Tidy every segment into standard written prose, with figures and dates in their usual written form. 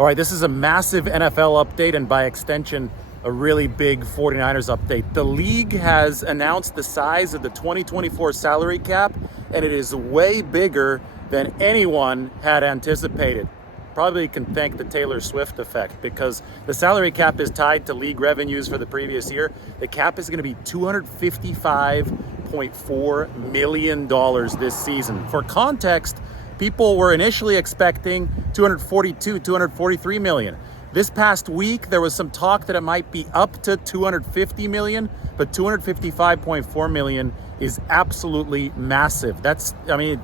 All right, this is a massive NFL update and by extension, a really big 49ers update. The league has announced the size of the 2024 salary cap, and it is way bigger than anyone had anticipated. Probably can thank the Taylor Swift effect because the salary cap is tied to league revenues for the previous year. The cap is going to be $255.4 million this season. For context, people were initially expecting 243 million. This past week, there was some talk that it might be up to 250 million, but 255.4 million is absolutely massive. It's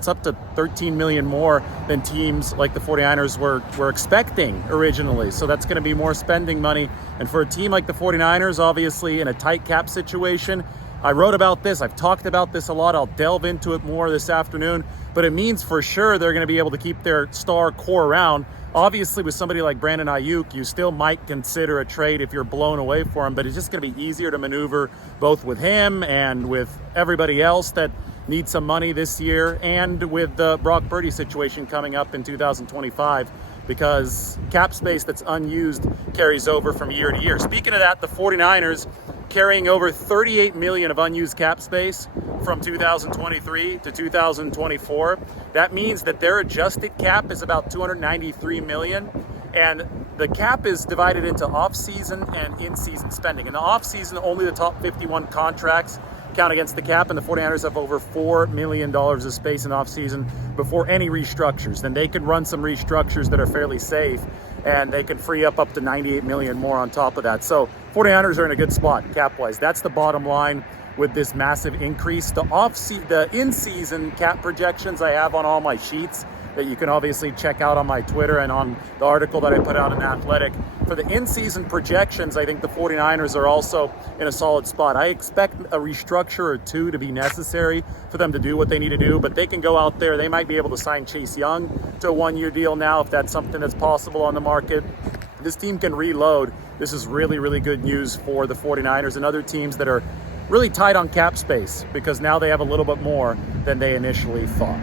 up to 13 million more than teams like the 49ers were expecting originally. So that's going to be more spending money. And for a team like the 49ers, obviously in a tight cap situation, I wrote about this. I've talked about this a lot. I'll delve into it more this afternoon. But it means for sure they're going to be able to keep their star core around. Obviously, with somebody like Brandon Ayuk, you still might consider a trade if you're blown away for him. But it's just going to be easier to maneuver both with him and with everybody else that needs some money this year, and with the Brock Purdy situation coming up in 2025. Because cap space that's unused carries over from year to year. Speaking of that, the 49ers carrying over 38 million of unused cap space from 2023 to 2024. That means that their adjusted cap is about 293 million. And the cap is divided into off-season and in-season spending. In the off-season, only the top 51 contracts count against the cap, and the 49ers have over $4 million of space in off-season before any restructures. Then they can run some restructures that are fairly safe, and they can free up to 98 million more on top of that. So 49ers are in a good spot cap-wise. That's the bottom line with this massive increase. The in-season cap projections I have on all my sheets that you can obviously check out on my Twitter and on the article that I put out in Athletic. For the in-season projections, I think the 49ers are also in a solid spot. I expect a restructure or two to be necessary for them to do what they need to do, but they can go out there. They might be able to sign Chase Young to a one-year deal now if that's something that's possible on the market. This team can reload. This is really, really good news for the 49ers and other teams that are really tight on cap space because now they have a little bit more than they initially thought.